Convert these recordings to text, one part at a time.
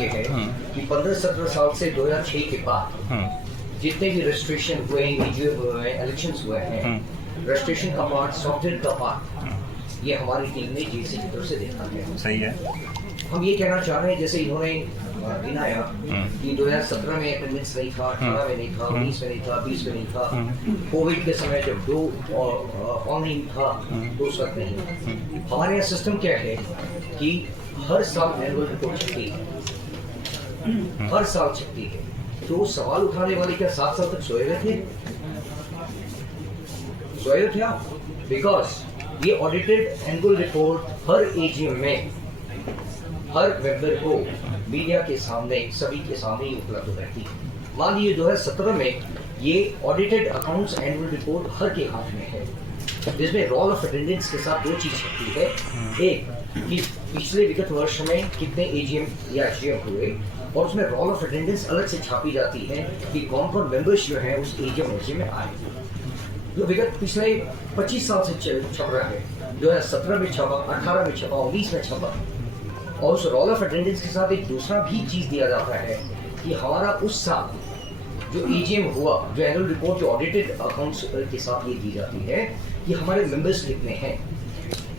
ये है कि 15-17 साल से 2006 के बाद जितने भी रजिस्ट्रेशन हुए हैं, इलेक्शंस हुए हैं, रजिस्ट्रेशन का पार्ट, सॉफ्टवेयर का पार्ट, ये हमारी टीम ने जीसी की तरफ से देखा है। सही है। हम ये कहना चाह रहे हैं, जैसे इन्होंने गिनाया कि 2017 में अटेंडेंस नहीं था, 18 में नहीं था, 19 में नहीं था, 20 में नहीं था, कोविड के समय जब 2 ऑनलाइन था तो उस वक्त नहीं। हमारे यहाँ सिस्टम क्या है कि हर साल एनुअल रिपोर्ट छपती है, हर साल छपती है। तो सवाल उठाने वाले क्या 7 साल तक सोए हुए थे? सोए थे आप? बिकॉज ये ऑडिटेड एनुअल रिपोर्ट हर एजीएम में हर मेंबर को मीडिया के सामने, सभी के सामने ही उपलब्ध रहती है। मान लीजिए 2017 में ये ऑडिटेड अकाउंट्स एनुअल रिपोर्ट हर के हाथ में है, जिसमें रोल ऑफ अटेंडेंस के साथ 2 चीज छपती है। एक कि पिछले विगत वर्ष में कितने एजीएम या एचजीएम हुए, और उसमें रोल ऑफ अटेंडेंस अलग से छापी जाती है कि कौन कौन मेंबर्स जो हैं उस एजीएम एचजीएम में आए, जो विगत पिछले 25 साल से छप रहा है। 2017 में छपा, 18 में छपा, 19 में छपा। और उस रोल ऑफ अटेंडेंस के साथ एक दूसरा भी चीज दिया जाता है कि हमारा उस साल जो एजीएम हुआ, जो एनुअल रिपोर्ट जो ऑडिटेड अकाउंट्स के साथ ये दी जाती है कि हमारे मेंबर्स कितने हैं।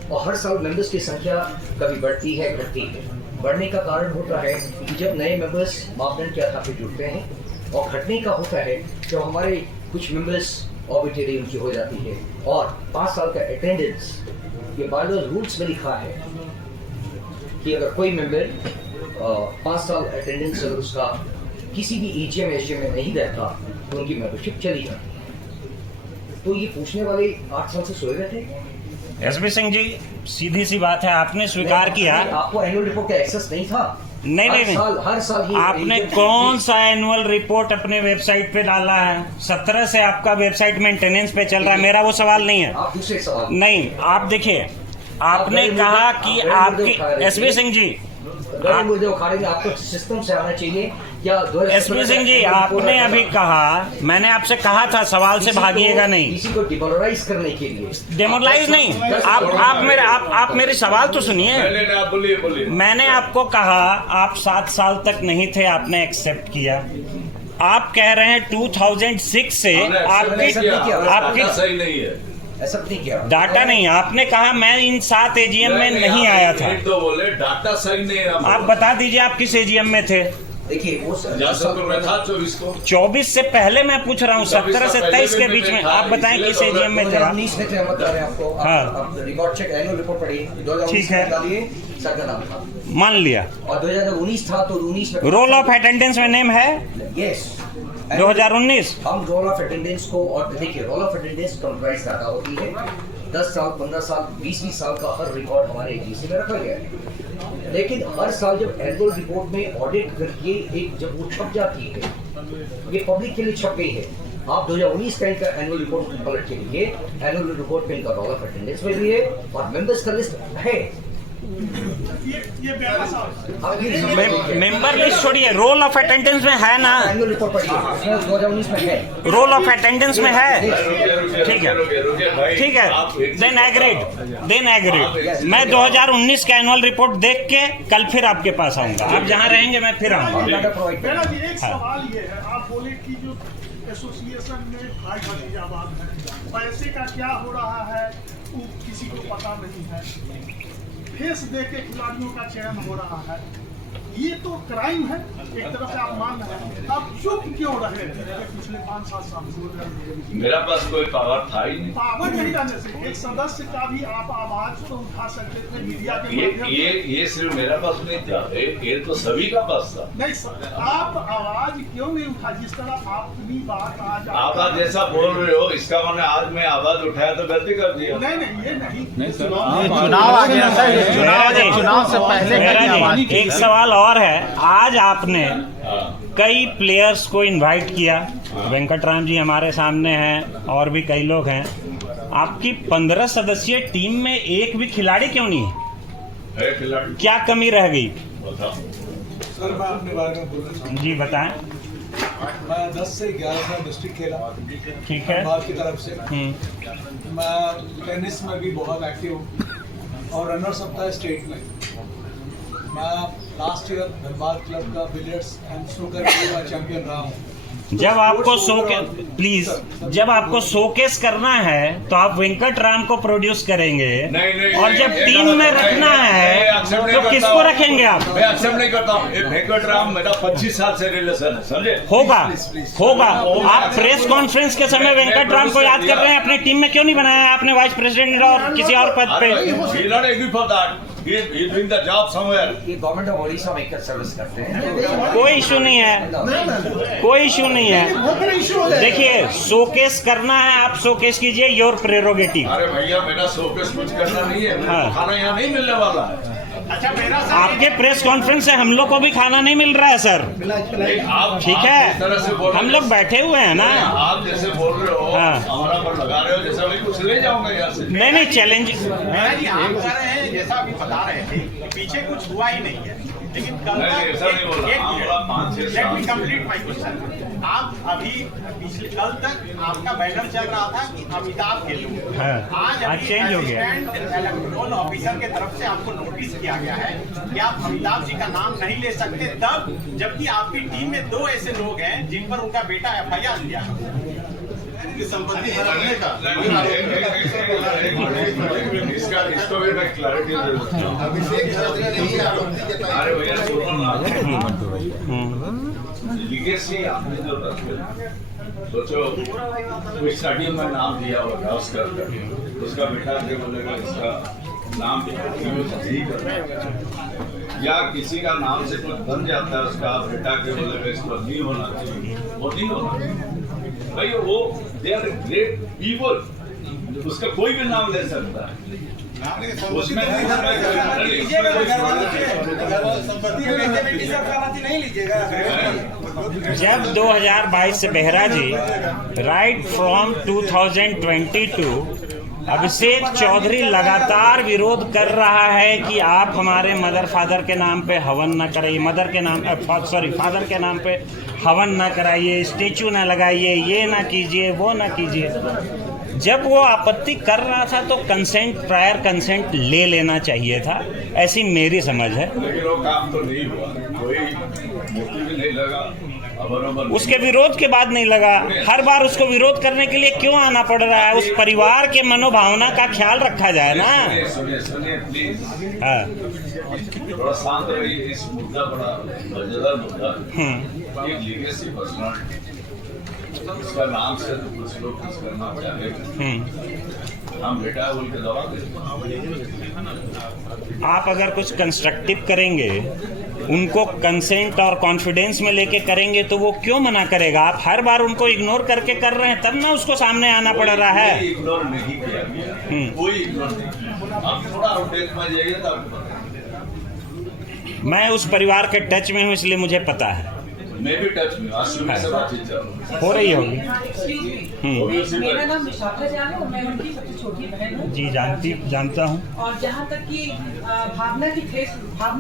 और हर साल मेंबर्स की संख्या कभी बढ़ती है, घटती है। बढ़ने का कारण होता है कि जब नए मेंबर्स मापदंड के आधार पर जुड़ते हैं, और घटने का होता है जब हमारे कुछ मेंबर्स ऑबिटरी उनकी हो जाती है। और 5 साल का अटेंडेंस, ये बाय रूल्स में लिखा है कि अगर कोई मेंबर 5 साल अटेंडेंस अगर उसका किसी भी एजीएम एचजीएम में नहीं रहता तो उनकी मेंबरशिप चली जाती है। तो ये पूछने वाले 8 साल से सोए हुए थे। एसपी सिंह जी, सीधी सी बात है, आपने स्वीकार किया। आपको एनुअल रिपोर्ट का एक्सेस नहीं था? नहीं। हर साल आपने कौन सा एनुअल रिपोर्ट अपने वेबसाइट पे डाला है? 17 से आपका वेबसाइट मेंटेनेंस पे चल रहा है। मेरा वो सवाल नहीं है। आप दूसरे सवाल नहीं, आप देखिए, आपने कहा कि आपकी एसपी सिंह जी, मुझे उखाड़ेंगे, आपको सिस्टम से आना चाहिए क्या? एसपी सिंह जी, आपने अभी कहा, मैंने आपसे कहा था सवाल से भागिएगा नहीं। किसी को डिमोरलाइज करने के लिए। डिमोरलाइज नहीं, आप मेरे सवाल तो सुनिए। मैंने आपको कहा आप 7 साल तक नहीं थे, आपने एक्सेप्ट किया। आप कह रहे हैं 2006 से आपकी सही नहीं है, ऐसा नहीं किया। डाटा नहीं, आपने कहा मैं इन 7 एजीएम में नहीं आया था। तो बोले डाटा सही नहीं है। आप बता दीजिए आप किस एजीएम में थे? देखिए वो था 24 को। 24 से पहले मैं पूछ रहा हूँ, 17 से 23 के बीच में आप बताएं किस एजीएम में थे? 2019 में थे, हम बता रहे हैं आपको। आप रिकॉर्ड चेक एनुअल रिपोर्ट पढ़िए, 2019 में डालिए, सर का नाम था, मान लिया। और 2019 था तो 19 में रोल ऑफ अटेंडेंस में नेम है। यस 2019 हम रोल ऑफ अटेंडेंस को, और देखिए roll of attendance comprise data होती है। 10 साल, 15 साल, 20 साल का हर रिकॉर्ड हमारे एजेंसी में रखा गया है। लेकिन हर साल जब एनुअल रिपोर्ट में ऑडिट करके एक जब वो छप जाती है, ये पब्लिक के लिए छप गई है। आप 2019 का इनका एनुअल रिपोर्ट पलट के लिए एनुअल रिपोर्ट में इनका रोल ऑफ अटेंडेंस में भी है और मेंबर्स का लिस्ट है। मेंबर लिस्ट छोड़िए, रोल ऑफ अटेंडेंस में है ना? एनुअल रिपोर्ट पढ़िए, उसमें 2019 में है, रोल ऑफ अटेंडेंस में है। ठीक है, देन एग्रीड। मैं 2019 का एनुअल रिपोर्ट देख के कल फिर आपके पास आऊंगा। आप जहां रहेंगे मैं फिर आऊंगा। एक सवाल ये है, आप बोले कि जो एसोसिएशन में भाई भतीजावाद है, पैसे का क्या हो रहा है वो किसी को पता नहीं है। फेस दे के खिलाड़ियों का चयन हो रहा है, ये तो क्राइम है। एक तरफ से आप मान रहे हैं, आप चुप क्यों रहे पिछले 5-7 साल? मेरा पास कोई पावर था ही नहीं। पावर नहीं रहने से एक सदस्य का भी आप आवाज तो उठा सकते थे मीडिया के माध्यम से। ये सिर्फ मेरा पास नहीं था, ये तो सभी का पास था। नहीं, आप आवाज क्यों नहीं उठा? जिस तरह आप अपनी बात आज आप जैसा बोल रहे हो, इसका मैंने आज मैं आवाज उठाया तो गलती कर दिया। नहीं, ये नहीं। चुनाव आ गया था, चुनाव से पहले एक सवाल और है। आज आपने कई प्लेयर्स को इनवाइट किया, वेंकटराम जी हमारे सामने हैं और भी कई लोग हैं। आपकी 15 सदस्यीय टीम में एक भी खिलाड़ी क्यों नहीं है? खिलाड़ी क्या कमी रह गई? सर मैं अपने बारे में बोलना चाहूँगा। जी बताएं। मैं 10 से 11 साल डिस्ट्रिक्ट खेला, ठीक है, बाहर की तरफ से। मैं टेनिस में भी बहुत एक्टिव हूँ और रनर्स अप था स्टेट में। मैं लास्ट ईयर धनबाद क्लब का बिलियर्ड्स एंड स्नूकर का चैंपियन रहा हूँ। जब आपको प्लीज जब आपको शोकेस करना है तो आप वेंकट राम को प्रोड्यूस करेंगे। नहीं, और जब टीम में रखना है तो किसको रखेंगे आप? मैं एक्सेप्ट नहीं करता हूँ। वेंकट राम मेरा 25 साल से रिलेशन है, समझे? होगा। आप प्रेस कॉन्फ्रेंस के समय वेंकट राम को याद कर रहे हैं, अपनी टीम में क्यों नहीं बनाया आपने वाइस प्रेसिडेंट और किसी और पद पे? He is doing the job somewhere. ये गवर्नमेंट ऑफ ओडिशा में सर्विस करते हैं। कोई इशू नहीं है, कोई इशू नहीं है। देखिए, शोकेस करना है आप शोकेस कीजिए, योर प्रेरोगेटिव। अरे भैया मेरा शोकेस कुछ करना नहीं है, हाँ। खाना यहाँ नहीं मिलने वाला है। आपके प्रेस कॉन्फ्रेंस से हम लोग को भी खाना नहीं मिल रहा है सर। आप ठीक है, हम लोग बैठे हुए हैं ना। आप जैसे बोल रहे हो, हाँ। हमारा पर लगा रहे हो, जैसा मैं कुछ ले जाऊंगा यहाँ से। नहीं चैलेंज आप कह रहे हैं, जैसा अभी बता रहे थे, पीछे कुछ हुआ ही नहीं है, लेकिन कल नहीं, ऐसा नहीं बोल रहा। Let me complete my question. आप अभी पिछले कल तक आपका बैनर चल रहा था कि अमिताभ के लोग, हाँ, आज चेंज हो गया। इलेक्टोरल ऑफिसर के तरफ से आपको नोटिस किया गया है कि आप अमिताभ जी का नाम नहीं ले सकते, तब जबकि आपकी टीम में 2 ऐसे लोग हैं जिन पर उनका बेटा FIR लिया संपत्ति हराने का। इसको भी मैं क्लैरिटी दे देता हूँ। अरे भैया सुनो ना, लीगेसी आपने जो रखे, सोचो कोई स्टडी में नाम दिया होगा उसका बेटा के बोलेगा इसका नाम नहीं करना, या किसी का नाम से कुछ बन जाता है उसका बेटा के बोलेगा इसको नहीं होना चाहिए, वो नहीं होना भाई। वो दे आर ग्रेट पीपल, उसका कोई भी नाम ले सकता है। उसमें जब 2022 से बेहरा जी राइट फ्रॉम 2022 अभिषेक चौधरी लगातार विरोध कर रहा है कि आप हमारे मदर फादर के नाम पे हवन न कराइए, फादर के नाम पे हवन न कराइए, स्टेचू न लगाइए, ये ना कीजिए, वो ना कीजिए। जब वो आपत्ति कर रहा था तो प्रायर कंसेंट ले लेना चाहिए था, ऐसी मेरी समझ है। लेकिन वो काम तो नहीं हुआ, कोई मोटिव भी नहीं लगा। उसके विरोध के बाद नहीं लगा, हर बार उसको विरोध करने के लिए क्यों आना पड़ रहा है? उस परिवार के मनोभावना का ख्याल रखा जाए ना। सुनिए प्लीज, हाँ, थोड़ा शांत रहिए। इस मुद्दा बड़ा मजेदार मुद्दा, एक लीगेसी पर्सनालिटी, इसका नाम से तो कुछ लोग कुछ करना चाहेंगे, हम बेटा बोल के दवा दें। आप अगर कुछ कंस्ट्रक्टिव करेंगे, उनको कंसेंट और कॉन्फिडेंस में लेके करेंगे तो वो क्यों मना करेगा? आप हर बार उनको इग्नोर करके कर रहे हैं, तब ना उसको सामने आना पड़ रहा है। कोई इग्नोर नहीं किया गया, कोई इग्नोर नहीं किया। आप थोड़ा अपडेट में जाइए तो आपको पता है। मैं उस परिवार के टच में हूँ, इसलिए मुझे पता है। मैं भी टच में, आज सुबह से बातचीत चल हो रही होगी। मेरा नाम विशाखा जान है और मैं उनकी सबसे छोटी बहन हूँ। जी जानता हूँ। और जहाँ तक कि भावना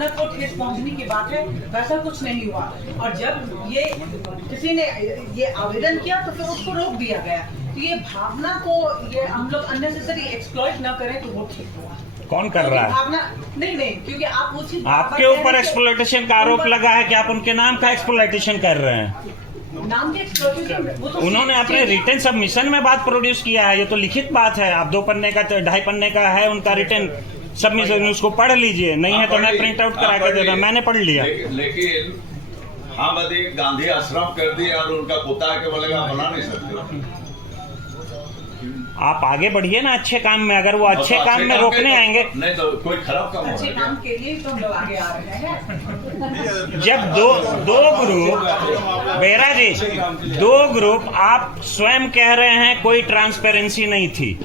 को ठेस पहुँचने की बात है, वैसा कुछ नहीं हुआ। और जब ये किसी ने ये आवेदन किया तो फिर उसको रोक दिया गया। तो ये भावना को ये हम लोग अननेसेसरी एक्सप्लॉइट ना करें तो वो ठीक हुआ। कौन कर रहा है? भावना नहीं, क्योंकि आप उसी आपके ऊपर एक्सप्लॉइटेशन का आरोप लगा है कि आप उनके नाम का एक्सप्लॉइटेशन कर रहे हैं। नाम के एक्सप्लॉइटेशन, वो तो उन्होंने अपने रिटर्न सबमिशन में बात प्रोड्यूस किया है, ये तो लिखित बात है। आप 2 पन्ने का 2.5 पन्ने का है उनका रिटर्न सबमिशन, उसको पढ़ लीजिए। नहीं है तो मैं प्रिंट आउट करा के देता, मैंने पढ़ लिया। लेकिन हम यदि गांधी आश्रम कर दिए और उनका पोता के बोलेगा बना नहीं सकते। आप आगे बढ़िए ना अच्छे काम में, अगर वो अच्छे काम में रोकने आएंगे। नहीं तो कोई खराब काम अच्छे काम के लिए तो हम लोग आगे आ रहे हैं। जब दो ग्रुप, बेहरा जी, 2 ग्रुप, आप स्वयं कह रहे हैं कोई ट्रांसपेरेंसी नहीं थी।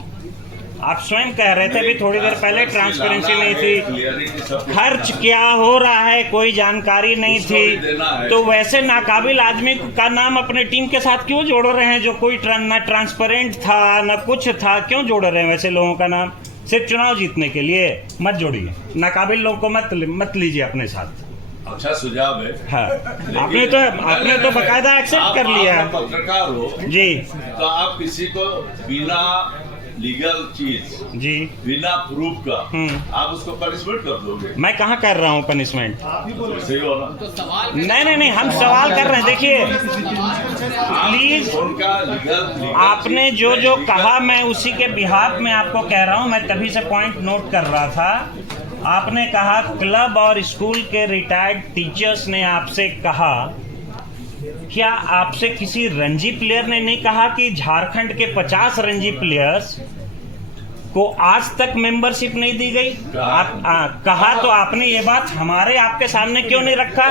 आप स्वयं कह रहे थे अभी थोड़ी देर पहले ट्रांसपेरेंसी नहीं थी, खर्च क्या हो रहा है कोई जानकारी नहीं थी। तो वैसे नाकाबिल आदमी का नाम अपने टीम के साथ क्यों जोड़ रहे हैं जो कोई ना ट्रांसपेरेंट था ना कुछ था? क्यों जोड़ रहे हैं वैसे लोगों का नाम सिर्फ चुनाव जीतने के लिए? मत जोड़िए, नाकाबिल लोगों को मत लीजिए अपने साथ। अच्छा सुझाव है। हाँ, आपने तो बकायदा एक्सेप्ट कर लिया है। पत्रकार हो जी, तो आप किसी को बिना लीगल चीज जी बिना प्रूफ का आप उसको पनिशमेंट कर दोगे? मैं कहाँ कर रहा हूँ पनिशमेंट? सही हो ना? नहीं हम सवाल कर रहे हैं। देखिए प्लीज, उनका लीगल आपने जो कहा मैं उसी के बिहाफ में आपको कह रहा हूँ। मैं तभी से पॉइंट नोट कर रहा था। आपने कहा क्लब और स्कूल के रिटायर्ड टीचर्स ने आपसे कहा, क्या आपसे किसी रणजी प्लेयर ने नहीं कहा कि झारखंड के 50 रणजी प्लेयर्स को आज तक मेंबरशिप नहीं दी गई? कहा तो आपने ये बात हमारे आपके सामने क्यों नहीं रखा?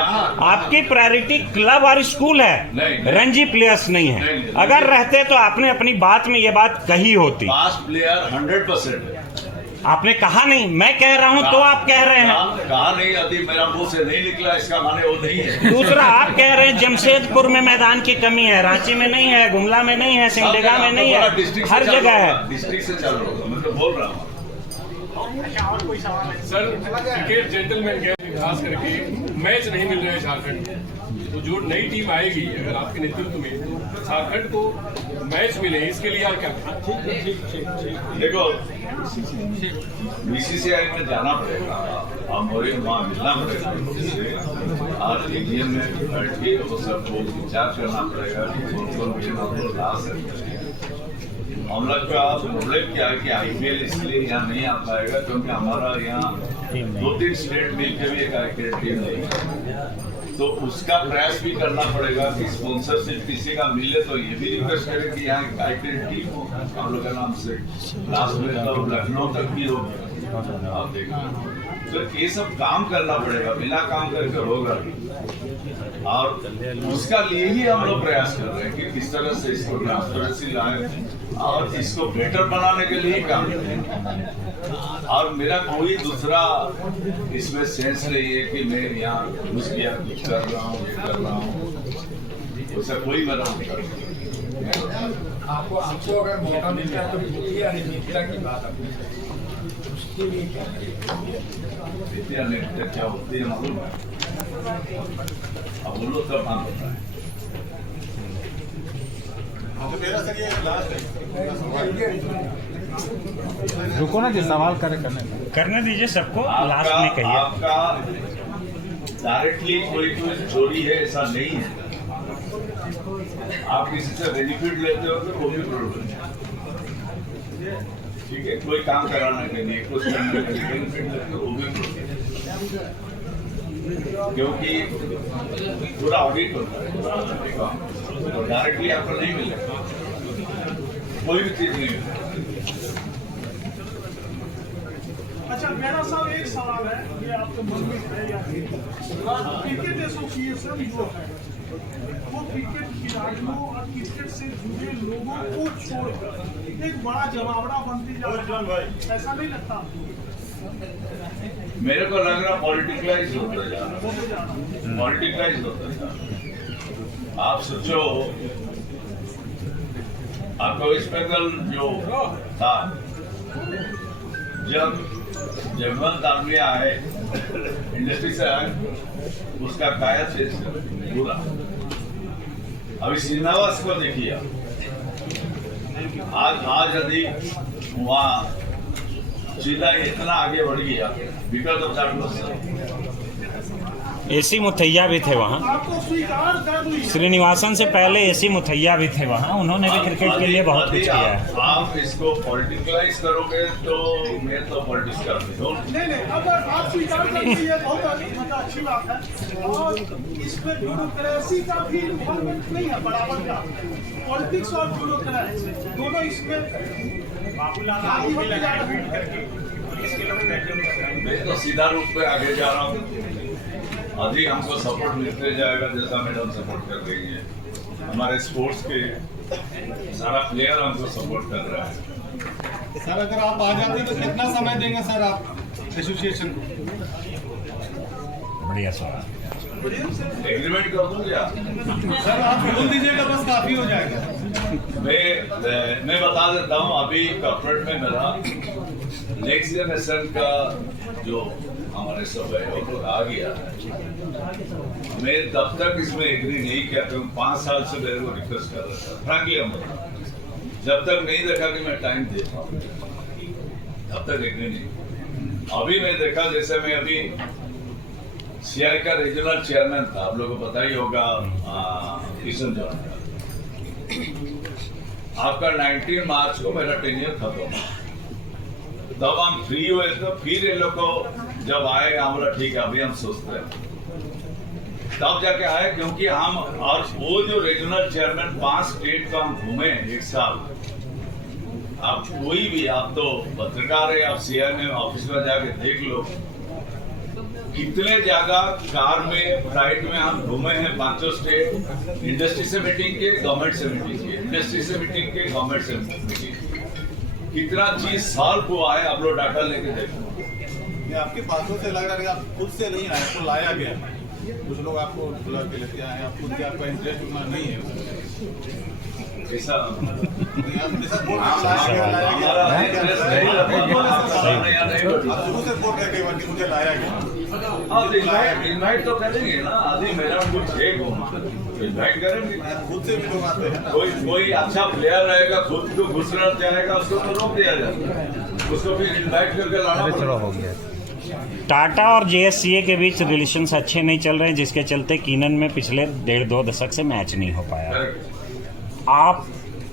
आपकी प्रायोरिटी क्लब और स्कूल है, रणजी प्लेयर्स नहीं है। अगर रहते तो आपने अपनी बात में ये बात कही होती। फास्ट प्लेयर 100% है। आपने कहा नहीं, मैं कह रहा हूं तो आप कह रहे हैं। कहा नहीं, अभी मेरा मुंह से नहीं निकला, इसका माने वो नहीं है। दूसरा आप कह रहे हैं जमशेदपुर में मैदान की कमी है, रांची में नहीं है, गुमला में नहीं है, सिमडेगा में नहीं है, हर जगह है। डिस्ट्रिक्ट से चल रहा होगा, मैं तो बोल रहा हूँ। सर क्रिकेट जेंटलमैन के खास करके मैच नहीं मिल रहे हैं झारखंड में, तो जो नई टीम आएगी अगर आपके नेतृत्व में, तो झारखंड को मैच मिले, इसके लिए आप क्या करें? देखो, बीसीसीआई में जाना पड़ेगा और मोरे वहाँ मिलना पड़ेगा उससे। आज एटीएम में बैठ के वो सबको विचार करना पड़ेगा कि कौन गेम हम लोग ला सकते हैं। हम लोग का प्रॉब्लम क्या है कि आईपीएल इसलिए यहाँ नहीं आ पाएगा क्योंकि हमारा यहाँ 2-3 स्टेट मिल के भी एक आईपीएल टीम नहीं है। तो उसका प्रयास भी करना पड़ेगा कि स्पॉन्सरशिप किसी का मिले तो ये भी रिक्वेस्ट करें कि यहाँ एक आईपीएल टीम हो हम लोग का नाम से। लास्ट में तो लखनऊ तक भी हो गया, आप देखिए। तो ये सब काम करना पड़ेगा, बिना काम करके होगा। और उसका लिए ही हम लोग प्रयास कर रहे हैं कि किस तरह से इसको ट्रांसपेरेंसी लाए और इसको बेटर बनाने के लिए काम करें। और मेरा कोई दूसरा इसमें सेंस नहीं है कि मैं यहाँ घुस गया कुछ कर रहा हूँ, ये कर रहा हूँ, उसका कोई मेरा नहीं करता। आपको अगर मौका मिलता है तो वित्तीय अनियमितता की बात वित्तीय अनियमितता क्या होती है मालूम है? अब बोलो तब मान होता है। मेरा सर ये लास्ट रुको ना, जो सवाल करने दीजिए सबको, लास्ट में कहिए। आपका डायरेक्टली कोई चोरी है ऐसा नहीं है। आप किसी से बेनिफिट लेते हो तो वो भी प्रॉब्लम है, ठीक है? कोई काम कराने के लिए कुछ करने के लिए बेनिफिट लेते हो वो भी प्रॉब्लम है, क्योंकि पूरा ऑडिट होता है तो डायरेक्टली आपको नहीं मिलेगा, कोई भी चीज नहीं मिलेगी। अच्छा, मेरा साहब एक सवाल है, ये आपके मन में है या नहीं? क्रिकेट एसोसिएशन जो है वो क्रिकेट खिलाड़ियों और क्रिकेट से जुड़े लोगों को छोड़कर एक बड़ा जमावड़ा बनती जा रहा है, ऐसा नहीं लगता? मेरे को लग रहा पॉलिटिकलाइज होता जा रहा, पॉलिटिकलाइज होता जा रहा। आप सोचो, आपका वेस्ट बंगाल जो था, जब जगवंत आदमी आए इंडस्ट्री से आए, उसका काया चेंज कर पूरा। अभी श्रीनिवास को देखिए, आज यदि वहाँ सीधा इतना आगे बढ़ गया because of that. AC Muttiah भी थे वहाँ, आपको स्वीकार कर ली। श्रीनिवासन से पहले एसी मुथैया भी थे वहाँ, उन्होंने भी क्रिकेट के लिए बहुत कुछ किया है। आप इसको पॉलिटिकलाइज करोगे तो मैं तो पॉलिटिक्स कर दूँ। नहीं, अगर आप स्वीकार कर लीजिए बहुत अच्छी बात है। और इसमें ब्यूरोक्रेसी का भी इन्वॉल्वमेंट नहीं है बराबर का, पॉलिटिक्स और ब्यूरोक्रेसी दोनों इसमें। मैं तो सीधा रूप पे आगे जा रहा हूँ, अधिक हमको सपोर्ट मिलते जाएगा जैसा मैडम सपोर्ट कर रही है। हमारे स्पोर्ट्स के सारा प्लेयर हमको सपोर्ट कर रहा है। सर अगर आप आ जाते हैं तो कितना समय देंगे सर आप एसोसिएशन को? बढ़िया सवाल। एग्रीमेंट कर दूँ क्या? सर आप बोल दीजिएगा बस काफी हो जाएगा। मैं बता देता हूँ, अभी कॉर्पोरेट में मेरा नेक्स्ट जनरेशन का जो हमारे सब है वो लोग आ गया है। मैं तब तक इसमें एग्री नहीं किया क्योंकि 5 साल से मेरे को रिक्वेस्ट कर रहा था, फ्रैंकली हम जब तक नहीं देखा कि मैं टाइम दे पाऊँ तब तक एग्री नहीं। अभी मैं देखा, जैसे मैं अभी सीआई का रीजनल चेयरमैन था, आप लोगों को पता ही होगा, किशन जॉन का। आपका 19 मार्च को मेरा टेन्योर खत्म हुआ, तब हम फ्री हुए तो फिर इन लोग को जब आए, हम बोला ठीक है अभी हम सोचते हैं, तब जाके आए। क्योंकि हम और वो जो रीजनल चेयरमैन 5 स्टेट का हम घूमे एक साल। आप कोई भी, आप तो पत्रकार है, आप सीआई में ऑफिस में जाके देख लो कितने जगह कार में, फ्लाइट में हम घूमे हैं 5 स्टेट। इंडस्ट्री से मीटिंग के, गवर्नमेंट से मीटिंग की, इंडस्ट्री से मीटिंग के, गवर्नमेंट से मीटिंग। कितना चीज सॉल्व हुआ है, आप लोग डाटा लेके देखो। ये आपकी बातों से लग रहा है कि आप खुद से नहीं आए, आपको लाया गया। कुछ लोग आपको बुला के लेके आए हैं, आप खुद के आपका इंटरेस्ट उतना नहीं है। ऐसा मुझे लाया गया, इन्वाइट तो करेंगे ना, अभी मेरा कुछ है, इन्वाइट करेंगे। खुद से भी लोग आते हैं। कोई अच्छा प्लेयर रहेगा, खुद को घुसना चाहेगा, उसको तो रोक दिया जाएगा, उसको फिर इन्वाइट करके लाना पड़ेगा। टाटा और जेएससीए के बीच रिलेशंस अच्छे नहीं चल रहे हैं, जिसके चलते कीनन में पिछले 1.5-2 दशक से मैच नहीं हो पाया। आप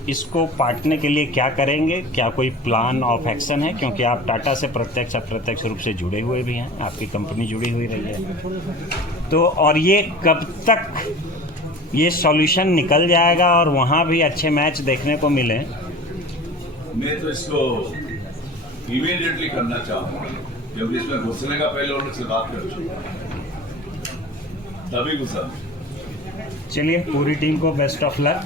इसको पाटने के लिए क्या करेंगे? क्या कोई प्लान ऑफ एक्शन है? क्योंकि आप टाटा से प्रत्यक्ष अप्रत्यक्ष रूप से जुड़े हुए भी हैं, आपकी कंपनी जुड़ी हुई रही है, तो और ये कब तक ये सॉल्यूशन निकल जाएगा और वहाँ भी अच्छे मैच देखने को मिले? मैं तो इसको इमीडिएटली करना चाहूँगा, क्योंकि इसमें घुसने का पहले उन लोग से बात कर चुका, तभी घुसा। चलिए, पूरी टीम को बेस्ट ऑफ लक।